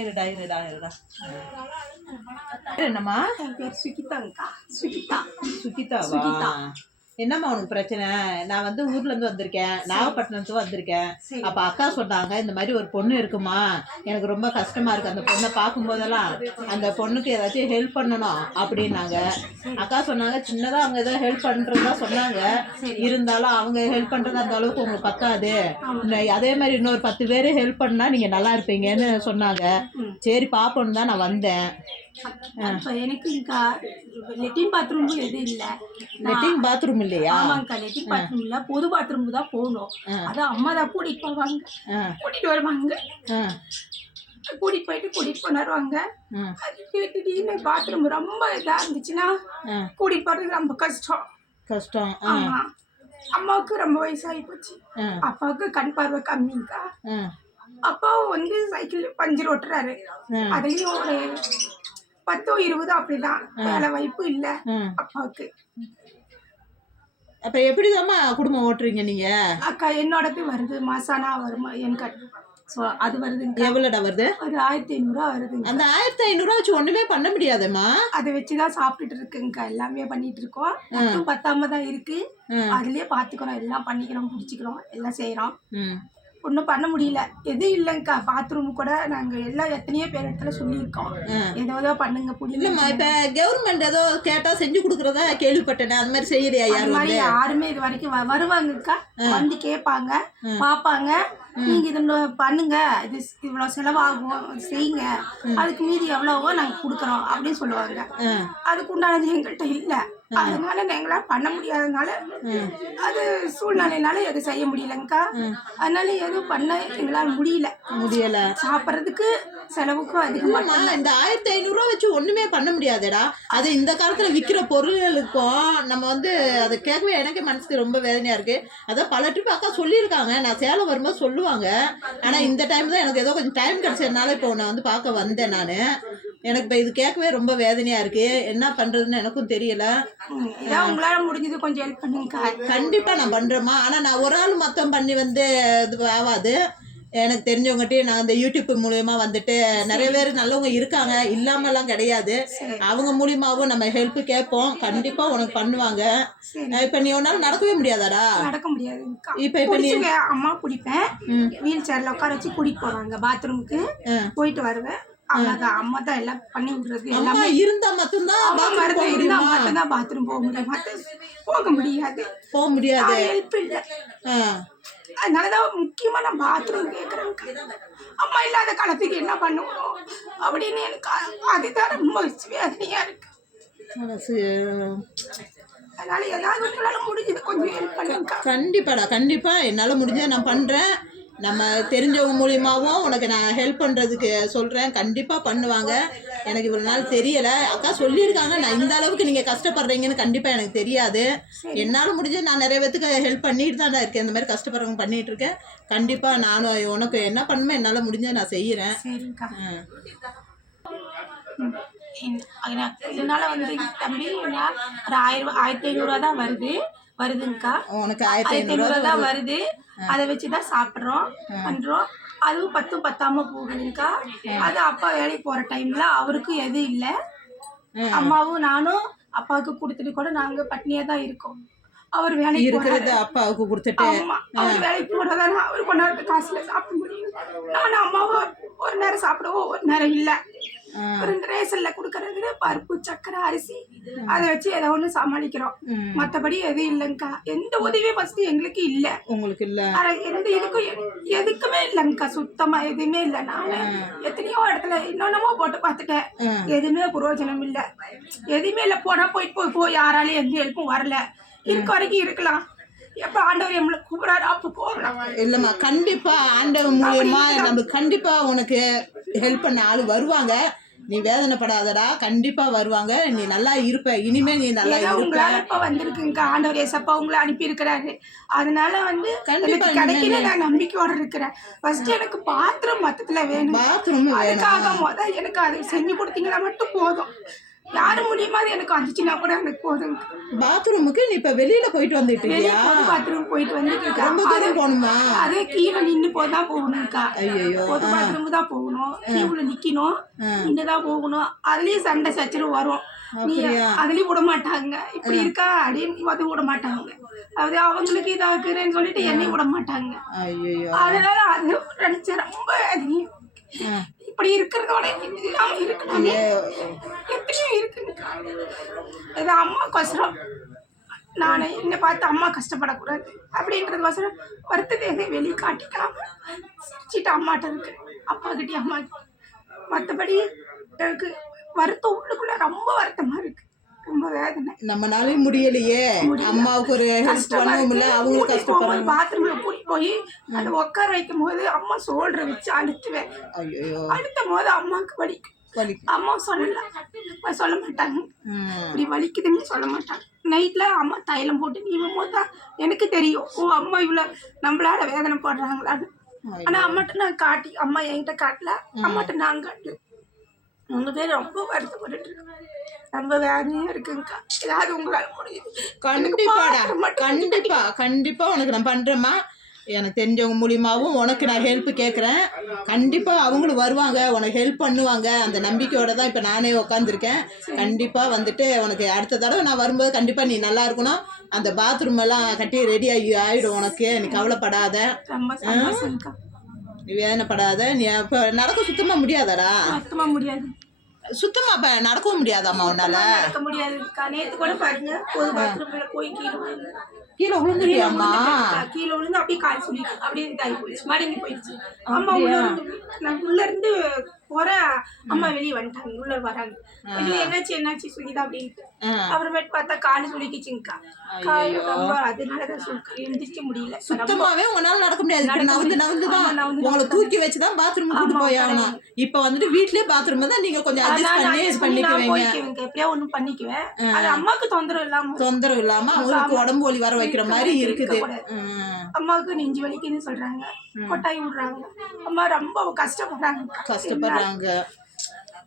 இருடா இருடா இருடா. என்னம்மா? என் பேர் சுகிதாங்கக்கா. சுகிதா. சுகிதாவா? என்னம்மா உனக்கு பிரச்சனை? நான் வந்து ஊர்லேருந்து வந்திருக்கேன், நாகப்பட்டினத்துக்கு வந்திருக்கேன். அப்போ அக்கா சொன்னாங்க இந்த மாதிரி ஒரு பொண்ணு இருக்குமா, எனக்கு ரொம்ப கஷ்டமாக இருக்குது, அந்த பொண்ணை பார்க்கும்போதெல்லாம் அந்த பொண்ணுக்கு ஏதாச்சும் ஹெல்ப் பண்ணணும் அப்படின்னாங்க. அக்கா சொன்னாங்க சின்னதாக அவங்க ஏதோ ஹெல்ப் பண்ணுறதா சொன்னாங்க, இருந்தாலும் அவங்க ஹெல்ப் பண்ணுறது அந்த அளவுக்கு உங்களுக்கு பத்தாது, அதே மாதிரி இன்னொரு 10 பேர் ஹெல்ப் பண்ணால் நீங்கள் நல்லா இருப்பீங்கன்னு சொன்னாங்க. சரி பார்ப்போன்னு தான் நான் வந்தேன். எனக்கு இங்கே லெட்டின் பாத்ரூம் எதுவும் இல்லை. லெட்டின் பாத்ரூம் இல்லையா? ஆமாங்கக்கா, லெட்டின் பாத்ரூம் இல்லை, பொது பாத்ரூம் தான் போகணும். அதான் அம்மா தான் கூட்டிகிட்டு போவாங்க, கூட்டிகிட்டு வருவாங்க. கூட்டிகிட்டு போயிட்டு கூட்டிகிட்டு கொண்டாடுவாங்க. அதுக்கு திடீர்னு பாத்ரூம் ரொம்ப இதாக இருந்துச்சுன்னா கூட்டிகிட்டு போகிறதுக்கு ரொம்ப கஷ்டம். ஆமாம், அம்மாவுக்கு ரொம்ப வயசாகி போச்சு, அப்பாவுக்கு கண் பார்வை கம்மிங்கக்கா. அப்பாவும் வந்து சைக்கிள் பஞ்சர் ஓட்டுறாரு, அதுலேயும் ஒரு 10-20 அப்படிதான், வேலை வாய்ப்பு இல்லை அப்பாவுக்கு. அப்ப எப்படிதாம்மா குடும்பம் ஓட்டுறீங்க நீங்க? அக்கா என்னோடது வருது, மாசானா வருமா எனக்கு அது வருது. எவ்வளோடா வருது? அது 1500 வருது. அந்த 1500 வச்சு ஒண்ணுமே பண்ண முடியாதுமா? அதை வச்சுதான் சாப்பிட்டுட்டு இருக்குங்கக்கா, எல்லாமே பண்ணிட்டு இருக்கோம். மட்டும் பத்தாம தான் இருக்கு, அதுலயே பாத்துக்கிறோம், எல்லாம் பண்ணிக்கிறோம், பிடிச்சிக்கிறோம், எல்லாம் செய்யறோம். ஒன்றும் பண்ண முடியல, எதுவும் இல்லைங்கக்கா. பாத்ரூம் கூட நாங்கள் எல்லாம் எத்தனையோ பேர் இடத்துல சொல்லியிருக்கோம், ஏதோ பண்ணுங்க புரியலம்மா. இப்போ கவர்மெண்ட் ஏதோ கேட்டால் செஞ்சு கொடுக்குறதா கேள்விப்பட்டேன், அது மாதிரி செய்யறியா? அது மாதிரி யாருமே இது வரைக்கும் வருவாங்கக்கா, வந்து கேட்பாங்க, பார்ப்பாங்க, நீங்கள் இது பண்ணுங்க, இது இவ்வளோ செலவாகும், செய்யுங்க, அதுக்கு மீதி எவ்வளவோ நாங்கள் கொடுக்குறோம் அப்படின்னு சொல்லுவாங்க. அதுக்கு உண்டானது எங்கள்கிட்ட இல்லை, அதனால எங்களால் பண்ண முடியாததுனால, அது சூழ்நிலையினால எதுவும் செய்ய முடியலங்கக்கா. அதனால எதுவும் பண்ண எங்களால் முடியல. சாப்பிட்றதுக்கு செலவுக்கும் அதிகமாக. இந்த 1500 வச்சு ஒண்ணுமே பண்ண முடியாதுடா. அது இந்த காலத்துல விற்கிற பொருள்களுக்கும் நம்ம வந்து அதை கேட்கவே எனக்கே மனசுக்கு ரொம்ப வேதனையா இருக்கு. அதான் பல ட்ரிப் அக்கா சொல்லியிருக்காங்க, நான் சேலம் வரும்போது சொல்லுவாங்க. ஆனா இந்த டைம் தான் எனக்கு ஏதோ கொஞ்சம் டைம் கிடைச்சதுனால இப்போ நான் வந்து பார்க்க வந்தேன். நான் எனக்கு இப்போ இது கேட்கவே ரொம்ப வேதனையா இருக்கு, என்ன பண்றதுன்னு எனக்கும் தெரியல. உங்களால முடிஞ்சது கொஞ்சம் ஹெல்ப் பண்ணுங்க. கண்டிப்பா நான் பண்றேம்மா. ஆனா நான் ஒரு ஆள் மொத்தம் பண்ணி வந்து இது ஆகாது. எனக்கு தெரிஞ்சவங்ககிட்டயே நான் அந்த யூடியூப் மூலியமா வந்துட்டு நிறைய பேர் நல்லவங்க இருக்காங்க, இல்லாமலாம் கிடையாது. அவங்க மூலியமாவும் நம்ம ஹெல்ப் கேட்போம், கண்டிப்பா உனக்கு பண்ணுவாங்க. இப்ப நீ ஒன்னால நடக்கவே முடியாதாடா? நடக்க முடியாது. இப்ப நீ அம்மா குடிப்பேன், வீல் சேர்ல உட்கார வச்சு கூட்டிட்டு போவாங்க, பாத்ரூமுக்கு போயிட்டு வருவேன். அம்மா தான் எல்லாம் பண்ணி விடுறது. அம்மா இருந்தா மட்டும்தான் பாத்ரூம் போக முடியாது. ஹெல்ப் இல்லை, அதனாலதான் முக்கியமா நான் பாத்ரூம் கேட்கறேன். அம்மா இல்லாத காலத்துக்கு என்ன பண்ணுவோம் அப்படின்னு எனக்கு அதுதான் ரொம்ப வேதனையா இருக்கு. அதனால ஏதாவது உங்களால முடிஞ்சது கொஞ்சம் ஹெல்ப் பண்ணுங்க. கண்டிப்பா என்னால முடிஞ்சதை நான் பண்றேன். நம்ம தெரிஞ்சவங்க மூலியமாகவும் உனக்கு நான் ஹெல்ப் பண்ணுறதுக்கு சொல்கிறேன், கண்டிப்பாக பண்ணுவாங்க. எனக்கு இவ்வளோ நாள் தெரியலை, அக்கா சொல்லியிருக்காங்க. நான் இந்த அளவுக்கு நீங்கள் கஷ்டப்படுறீங்கன்னு கண்டிப்பாக எனக்கு தெரியாது. என்னால் முடிஞ்சு நான் நிறைய பேத்துக்கு ஹெல்ப் பண்ணிட்டு தான் இருக்கேன், இந்த மாதிரி கஷ்டப்படுறவங்க பண்ணிகிட்டு இருக்கேன். கண்டிப்பாக நானும் உனக்கு என்ன பண்ணுமோ என்னால் முடிஞ்ச நான் செய்கிறேன். இதனால வந்து தம்பி ஒரு 1500 தான் வருதுங்கக்கா. உனக்கு 1500 தான் வருது, அதை வச்சுதான் சாப்பிட்றோம், பண்றோம். அதுவும் பத்தாம போகுதுங்கக்கா. அது அப்பா வேலைக்கு போற டைம்ல அவருக்கும் எதுவும் இல்லை, அம்மாவும் நானும் அப்பாவுக்கு கொடுத்துட்டு கூட நாங்க பட்னியா தான் இருக்கோம். அவர் வேலைக்கு போறது அப்பாவுக்கு கொடுத்துட்டு, அவர் வேலைக்கு போறதான அவர் கொண்டாடுற காசுல சாப்பிட முடியும். நானும் அம்மாவும் ஒரு நேரம் சாப்பிடுவோம், ஒரு நேரம் இல்லை. ஒரு ரேஷன்ல கொடுக்கறது பருப்பு, சக்கரை, அரிசி, அதை வச்சு ஏதோ ஒண்ணு சமாளிக்கிறோம். மற்றபடி எதுவும் இல்லைங்கக்கா. எந்த உதவியும் ஃபர்ஸ்ட் எங்களுக்கு இல்லை. உங்களுக்கு இல்லை? எந்த இதுக்கும் எதுக்குமே இல்லைங்கக்கா, சுத்தமா எதுவுமே இல்லை. நானு எத்தனையோ இடத்துல இன்னொன்னமோ போட்டு பார்த்துட்டேன், எதுவுமே பிரயோஜனம் இல்லை, எதுவுமே இல்லை. போனா போய் யாராலையும் எந்த ஹெல்ப்பும் வரல. இருக்க வரைக்கும் இருக்கலாம், எப்ப ஆண்டவர் நம்மளை கூப்பிடாரு அப்ப போகலாம். இல்லம்மா, கண்டிப்பா ஆண்டவர் மூலியமா நம்மளுக்கு கண்டிப்பா உனக்கு ஹெல்ப் பண்ண ஆளு வருவாங்க. நீ வேதனைப்படாதடா, கண்டிப்பா வருவாங்க. நீ நல்லா இருப்ப, இனிமே நீ நல்லா இருப்ப. உங்களால இப்ப வந்திருக்குங்க, ஆண்டவர் ஏசப்பா உங்களை அனுப்பி இருக்கிறாரு. அதனால வந்து கிடைக்கல, நான் நம்பிக்கையோட இருக்கிறேன். ஃபர்ஸ்ட் எனக்கு பாத்ரூம் மொத்தத்துல வேணும், அதுக்காக எனக்கு அதை செஞ்சு கொடுத்தீங்களா மட்டும் போதும். யாரு மூலியமா அது எனக்கு வந்துச்சுன்னா கூட எனக்கு போதுங்க. பாத்ரூமுக்கு நீ இப்ப வெளியில போயிட்டு வந்துட்டு வெளியே இருக்கியா? பொது பாத்ரூம் போயிட்டு வந்துட்டு ரொம்ப தூரம் போகணுமா? அதே கீழே நின்று போதான் போகணும்க்கா. ஐயோ. பொது பாத்ரூம் தான் போகணும், கீழே நிக்கணும், நின்றுதான் போகணும். அதுலயும் சண்டை சச்சரவு வரும். நீ அதுலயும் விட மாட்டாங்க. இப்படி இருக்கா அப்படின்னு வந்து விட மாட்டாங்க. அதாவது அவங்களுக்கு இதாக்குறேன்னு சொல்லிட்டு என்னையும் விட மாட்டாங்க. அதனால அது நினைச்ச ரொம்ப இப்படி இருக்கிறதோட இல்லாம இருக்கணுமே எத்தனையோ இருக்குங்கக்கா. இது அம்மாக்கோசரம் நான் என்னை பார்த்து அம்மா கஷ்டப்படக்கூடாது அப்படின்றதுக்கோசரம் வருத்தத்தை வெளியே காட்டிக்காம சிரிச்சிட்டு அம்மாட்ட இருக்கு, அப்பா கிட்டே அம்மா. மற்றபடி எனக்கு வருத்தம் உள்ளுக்குள்ள ரொம்ப வருத்தமா இருக்கு, ரொம்ப வேதனை. நம்மளால முடியலையே, அம்மாவுக்கு ஒரு ஹெல்ப் பண்ணவும் அவங்களுக்கு கஷ்டப்படுறாங்க. பாத்ரூம்ல கூட்டிட்டு போய் அதை உட்கார வைக்கும் போது அம்மா சோல்ற வச்சு அழுத்துவேன். அழுத்தும் போது அம்மாவுக்கு வலிக்கும். அம்மா சொல்ல மாட்டாங்க, இப்படி வலிக்குதுன்னு சொல்ல மாட்டாங்க. நைட்ல அம்மா தைலம் போட்டு நீவும் போது எனக்கு தெரியும், ஓ அம்மா இவ்வளவு நம்மளால வேதனை போடுறாங்களான்னு. ஆனா அம்மாட்ட நான் காட்டி, அம்மா என்கிட்ட காட்டல, அம்மாட்ட நான் காட்டல. 3 பேர் ரொம்ப வருத்தப்பட்டு ரொம்ப வேதனையா இருக்குங்கக்கா. ஏதாவது உங்களால முடியுது? கண்டிப்பா உனக்கு நான் பண்றேம்மா. எனக்கு தெரிஞ்சவங்க மூலியமாகவும் உனக்கு நான் ஹெல்ப் கேட்குறேன். கண்டிப்பாக அவங்களும் வருவாங்க, உனக்கு ஹெல்ப் பண்ணுவாங்க. அந்த நம்பிக்கையோட தான் இப்போ நானே உட்காந்துருக்கேன். கண்டிப்பாக வந்துட்டு உனக்கு அடுத்த தடவை நான் வரும்போது கண்டிப்பாக நீ நல்லா இருக்கணும். அந்த பாத்ரூம் எல்லாம் கட்டி ரெடி ஆகிடும் உனக்கு. நீ கவலைப்படாத, நீ வேதனைப்படாத. நீ இப்போ நடக்க சுத்தமாக முடியாதாடா? சுத்தமாக முடியாது. சுத்தமா இப்ப நடக்கவும் முடியாதாம்மா உன்னால? நடக்க முடியாது. நேத்து கூட பாருங்க, ஒரு பாத்ரூம்ல போய் கீழே விழுந்துட்டியாம்மா? கீழே விழுந்து அப்படியே கால் சொல்லி அப்படியே இதாகி போயிடுச்சு, மடங்கி போயிடுச்சு. அம்மா உள்ள இருந்து போற அம்மா வெளியே வந்துட்டாங்க, உள்ள வராங்க. என்னாச்சு சுகிதா அப்படின்ட்டு அப்புறமேட்டு பார்த்தா காலு சுளிக்கிச்சுங்கக்கா. கால் ரொம்ப அதனாலதான் எந்திரிக்க முடியல. சுத்தமாவே உங்களால நடக்க முடியாது. நவுந்துதான் உங்களை தூக்கி வச்சுதான் பாத்ரூம் கூட்டு போயாகணும். இப்ப வந்துட்டு வீட்லயே பாத்ரூம் தான் நீங்க கொஞ்சம் அட்ஜஸ்ட் பண்ணிக்குவீங்க. எப்படியா ஒண்ணும் பண்ணிக்குவேன். அது அம்மாவுக்கு தொந்தரவு இல்லாம அவங்களுக்கு உடம்பு வலி வர வைக்கிற மாதிரி இருக்குது. அம்மாவுக்கு நெஞ்சு வலிக்குன்னு சொல்றாங்க, கொட்டாய் விடுறாங்க. அம்மா ரொம்ப கஷ்டப்படுறாங்க.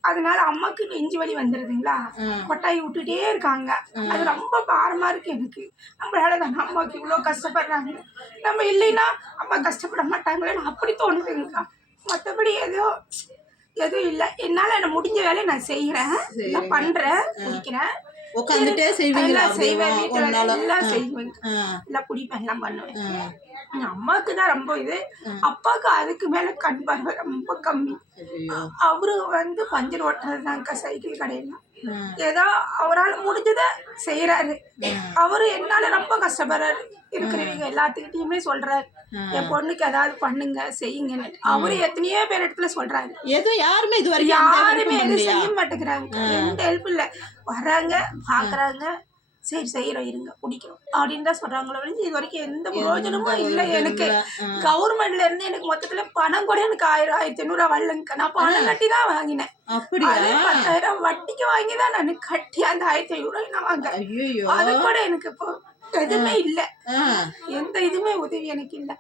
அதனால அம்மாக்கு நெஞ்சு வலி வந்துருதுங்களா, கொட்டாய் விட்டுட்டே இருக்காங்க. அது ரொம்ப பாரமா இருக்கு எனக்கு. நம்மளால தான் அம்மாவுக்கு இவ்வளவு கஷ்டப்படுறாங்க, நம்ம இல்லைன்னா அம்மா கஷ்டப்பட மாட்டாங்களேன்னு அப்படி தோணுதுங்கக்கா. மற்றபடி எதுவும் இல்லை. என்னால என்ன முடிஞ்ச வேலையை நான் செய்யறேன், நான் பண்றேன், குடிக்கிறேன், உட்காந்துட்டே செய்வேன், வீட்டு வேலை எல்லாம் செய்வேன், எல்லாம் குடிப்பேன், எல்லாம் பண்ணுவேன். அம்மாவுக்கு தான் ரொம்ப இது, அப்பாவுக்கு அதுக்கு மேல கண் பார்வை ரொம்ப கம்மி. அவரு பஞ்சர் ஓட்டுறதுதான்க்கா, சைக்கிள் கடையில ஏதோ அவரால் முடிஞ்சதை செய்யறாரு. அவரு என்னால ரொம்ப கஷ்டப்படுறாரு. இருக்கிறவங்க எல்லாத்துக்கிட்டையுமே சொல்றாரு, என் பொண்ணுக்கு ஏதாவது பண்ணுங்க செய்யுங்கன்னு. அவரு எத்தனையோ பேர் இடத்துல சொல்றாரு, யாருமே எதுவும் செய்ய மாட்டேங்கிறாங்க. எந்த ஹெல்ப் இல்ல. வர்றாங்க, பாக்குறாங்க, சரி செய்யறோம், இருங்க, குடிக்கிறோம் அப்படின்னு தான் சொல்றாங்களோ. இது வரைக்கும் எந்த பிரயோஜனமும் இல்லை எனக்கு. கவர்மெண்ட்ல இருந்து எனக்கு மொத்தத்துல பணம் கூட எனக்கு 1000-1500 வரலங்க. நான் பணம் கட்டி தான் வாங்கினேன். 10,000 வட்டிக்கு வாங்கி தான் நான் கட்டி அந்த 1500 நான் வாங்க. அது கூட எனக்கு இப்போ எதுவுமே இல்லை, எந்த இதுவுமே உதவி எனக்கு இல்லை.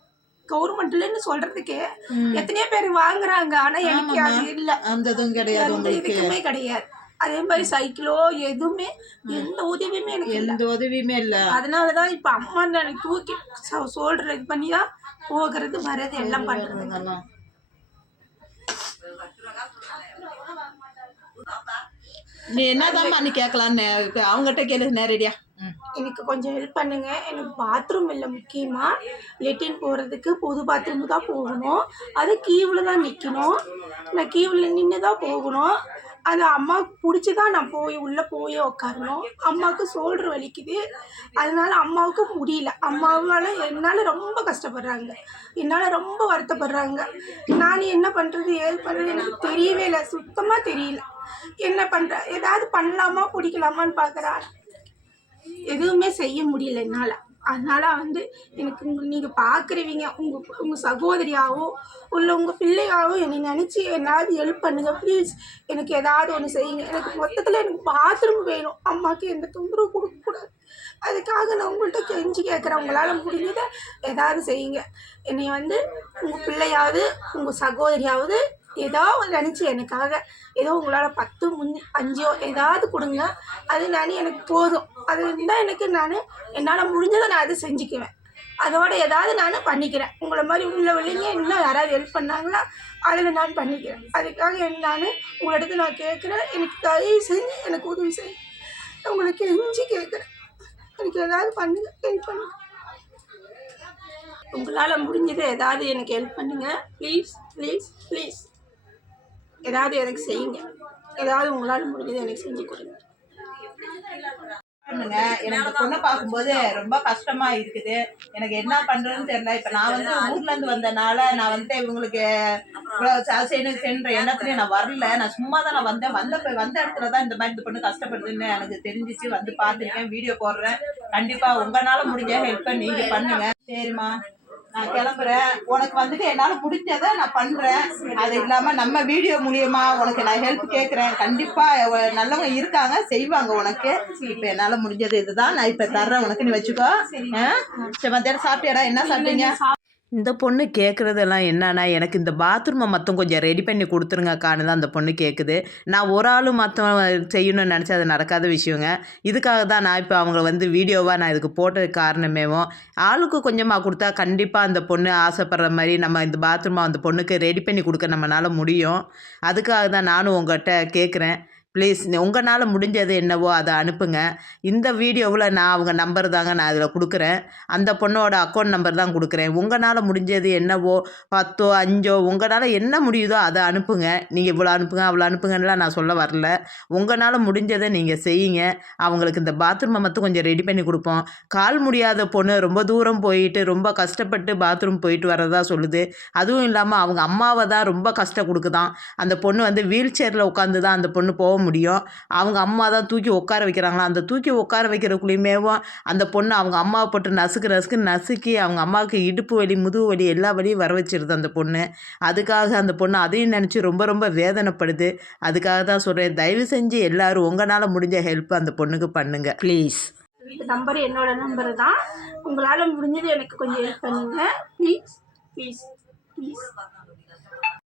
கவர்மெண்ட்லன்னு சொல்றதுக்கு எத்தனையோ பேர் வாங்குறாங்க, ஆனா எனக்கு அது இல்லை, அந்த இதுக்குமே கிடையாது. அதே மாதிரி சைக்கிளோ எதுவுமே எந்த உதவியுமே எனக்கு எந்த உதவியுமே இல்லை. அதனாலதான் இப்ப அம்மா எனக்கு தூக்கி சொல்றது இது பண்ணிதான் போகிறது வர்றது எல்லாம் பண்றது. நீ என்னதான் பண்ணி கேட்கலான்னு அவங்ககிட்ட கேளு நேரடியா. எனக்கு கொஞ்சம் ஹெல்ப் பண்ணுங்க. எனக்கு பாத்ரூம் இல்லை, முக்கியமா லெட்டின் போகிறதுக்கு பொது பாத்ரூம் தான் போகணும். அது கீவில் தான் நிற்கணும், நான் கீவில் நின்று தான் போகணும். அது அம்மாவுக்கு பிடிச்சி தான் நான் உள்ளே போய் உட்காரணும். அம்மாவுக்கு ஷோல்டர் வலிக்குது, அதனால அம்மாவுக்கு முடியல. அம்மாவால் என்னால் ரொம்ப கஷ்டப்படுறாங்க, என்னால் ரொம்ப வருத்தப்படுறாங்க. நான் என்ன பண்ணுறது ஏது பண்ணுறது எனக்கு தெரியவே இல்லை, சுத்தமாக தெரியல. என்ன பண்ணுறேன், ஏதாவது பண்ணலாமா பிடிக்கலாமான்னு பார்க்குறேன், எதுவுமே செய்ய முடியல என்னால். அதனால் எனக்கு நீங்கள் பார்க்குறவங்க உங்கள் சகோதரியாவோ இல்லை உங்கள் பிள்ளையாவோ என்னை நினச்சி என்னாவது ஹெல்ப் பண்ணுங்கள் ப்ளீஸ். எனக்கு ஏதாவது ஒன்று செய்யுங்க. எனக்கு மொத்தத்தில் எனக்கு பாத்ரூம் வேணும், அம்மாவுக்கு எந்த தொந்தரவு கொடுக்கக்கூடாது. அதுக்காக நான் உங்கள்கிட்ட கெஞ்சி கேட்குறேன், உங்களால் முடிஞ்சதை ஏதாவது செய்யுங்க. என்னை உங்கள் பிள்ளையாவது உங்கள் சகோதரியாவது ஏதோ ஒரு நினச்சி எனக்காக ஏதோ உங்களால் 10 5 ஏதாவது கொடுங்க. அது எனக்கு போதும். அது இருந்தால் எனக்கு என்னால் முடிஞ்சதை நான் அதை செஞ்சுக்குவேன். அதோட ஏதாவது நான் பண்ணிக்கிறேன். உங்களை மாதிரி உள்ளவங்க இன்னும் யாராவது ஹெல்ப் பண்ணாங்களா அதில் நான் பண்ணிக்கிறேன். அதுக்காக உங்களிடத்துல நான் கேட்குறேன், எனக்கு தயவு செஞ்சு எனக்கு உதவி செய்ய உங்களுக்கு கெஞ்சி கேட்குறேன். எனக்கு ஏதாவது பண்ணுங்க, ஹெல்ப் பண்ணுங்க. உங்களால் முடிஞ்சது ஏதாவது எனக்கு ஹெல்ப் பண்ணுங்க. ப்ளீஸ் ப்ளீஸ் ப்ளீஸ் ஏதாவது எனக்கு செய்யுங்க. ஏதாவது உங்களால் முடிஞ்சது எனக்கு செஞ்சு கொடுங்க. எனக்கு இந்த பொண்ணை பார்க்கும்போது ரொம்ப கஷ்டமா இருக்குது. எனக்கு என்ன பண்றதுன்னு தெரியல. இப்ப நான் வந்து ஊர்ல இருந்து வந்தனால நான் வந்து இவங்களுக்கு செய்யணுன்ற எண்ணத்துலயே நான் வரல. நான் சும்மா தான் நான் வந்த இடத்துலதான் இந்த மாதிரி இந்த பொண்ணு கஷ்டப்படுதுன்னு எனக்கு தெரிஞ்சிச்சு. வந்து பார்த்துருக்கேன், வீடியோ போடுறேன். கண்டிப்பா உங்களால முடிஞ்ச ஹெல்ப் நீங்க பண்ணுங்க. சரிம்மா, நான் கிளம்புறேன். உனக்கு வந்துட்டு என்னால முடிஞ்சதை நான் பண்றேன். அது இல்லாம நம்ம வீடியோ மூலியமா உனக்கு நான் ஹெல்ப் கேட்கறேன். கண்டிப்பா நல்லவங்க இருக்காங்க, செய்வாங்க உனக்கு. இப்ப என்னால முடிஞ்சது இதுதான். நான் இப்ப தர்றேன் உனக்கு, நீ வச்சுக்கோ. சரி, மத்தியானம் சாப்பிட்டியாடா? என்ன சாப்பிட்டீங்க? இந்த பொண்ணு கேட்குறதெல்லாம் என்னன்னா, எனக்கு இந்த பாத்ரூமை மொத்தம் கொஞ்சம் ரெடி பண்ணி கொடுத்துருங்கக்கான்னு தான் அந்த பொண்ணு கேட்குது. நான் ஒரு ஆள் மொத்தம் செய்யணும்னு நினச்சா அது நடக்காத விஷயங்க. இதுக்காக தான் நான் இப்போ அவங்கள வந்து வீடியோவாக நான் இதுக்கு போட்டதுக்கு காரணமேவும், ஆளுக்கு கொஞ்சமாக கொடுத்தா கண்டிப்பாக அந்த பொண்ணு ஆசைப்படுற மாதிரி நம்ம இந்த பாத்ரூமை அந்த பொண்ணுக்கு ரெடி பண்ணி கொடுக்க நம்மளால் முடியும். அதுக்காக தான் நானும் உங்கள்கிட்ட கேட்குறேன். ப்ளீஸ் உங்களால் முடிஞ்சது என்னவோ அதை அனுப்புங்க. இந்த வீடியோவில் நான் அவங்க நம்பர் தாங்க நான் அதில் கொடுக்குறேன். அந்த பொண்ணோட அக்கௌண்ட் நம்பர் தான் கொடுக்குறேன். உங்களால் முடிஞ்சது என்னவோ 10 5 உங்களால் என்ன முடியுதோ அதை அனுப்புங்க. நீங்கள் இவ்வளோ அனுப்புங்க அவ்வளோ அனுப்புங்கன்னெலாம் நான் சொல்ல வரல. உங்களால் முடிஞ்சதை நீங்கள் செய்யுங்க. அவங்களுக்கு இந்த பாத்ரூமை மட்டும் கொஞ்சம் ரெடி பண்ணி கொடுப்போம். கால் முடியாத பொண்ணு ரொம்ப தூரம் போயிட்டு ரொம்ப கஷ்டப்பட்டு பாத்ரூம் போயிட்டு வரதா சொல்லுது. அதுவும் இல்லாமல் அவங்க அம்மாவை தான் ரொம்ப கஷ்டம் கொடுக்குதான். அந்த பொண்ணு வந்து வீல் சேரில் உட்காந்து தான் அந்த பொண்ணு போக முடியும். அவங்க அம்மா தான் தூக்கி உட்கார வைக்கிறாங்களா. அந்த தூக்கி உட்கார வைக்கிறக்குள்ளேயுமேவும் அந்த பொண்ணு அவங்க அம்மாவை போட்டு நசுக்கி அவங்க அம்மாவுக்கு இடுப்பு வலி முதுகு வலி எல்லா வலியும் வர வச்சிருது அந்த பொண்ணு. அதுக்காக அந்த பொண்ணு அதையும் நினச்சி ரொம்ப ரொம்ப வேதனைப்படுது. அதுக்காக தான் சொல்கிறேன், தயவு செஞ்சு எல்லாரும் உங்களால் முடிஞ்ச ஹெல்ப் அந்த பொண்ணுக்கு பண்ணுங்க ப்ளீஸ். இந்த நம்பர் என்னோட நம்பர் தான். உங்களால் முடிஞ்சது எனக்கு கொஞ்சம் ஹெல்ப் பண்ணுங்க ப்ளீஸ் ப்ளீஸ் ப்ளீஸ்.